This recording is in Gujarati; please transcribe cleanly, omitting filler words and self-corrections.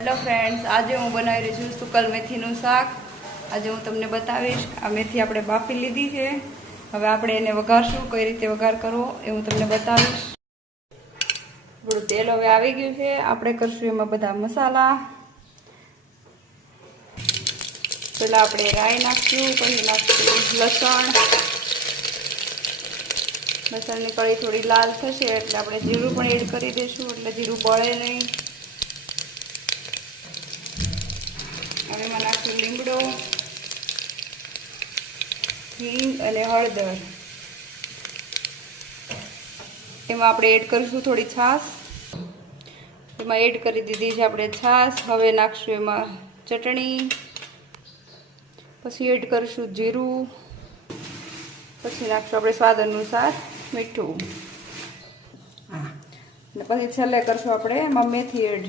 હેલો ફ્રેન્ડ્સ, આજે હું બનાવી રહી છું સુકલ મેથીનું શાક। આજે હું તમને બતાવીશ આ મેથી આપણે બાફી લીધી છે। હવે આપણે એને વઘારશું, કઈ રીતે વઘાર કરવો એ હું તમને બતાવીશ। થોડું તેલ હવે આવી ગયું છે, આપણે કરશું એમાં બધા મસાલા। પહેલાં આપણે રાઈ નાખશું, પછી નાખશું લસણ। લસણની કળી થોડી લાલ થશે એટલે આપણે જીરું પણ એડ કરી દઈશું, એટલે જીરું બળે નહીં। હવે એમાં નાખશું લીમડો, હિંગ અને હળદર। એમાં આપણે એડ કરીશું થોડી છાશ। એમાં એડ કરી દીધી છે આપણે છાશ। હવે નાખશું એમાં ચટણી, પછી એડ કરીશું જીરું, પછી નાખશું આપણે સ્વાદ અનુસાર મીઠું, અને પછી છેલ્લે કરશું આપણે એમાં મેથી એડ।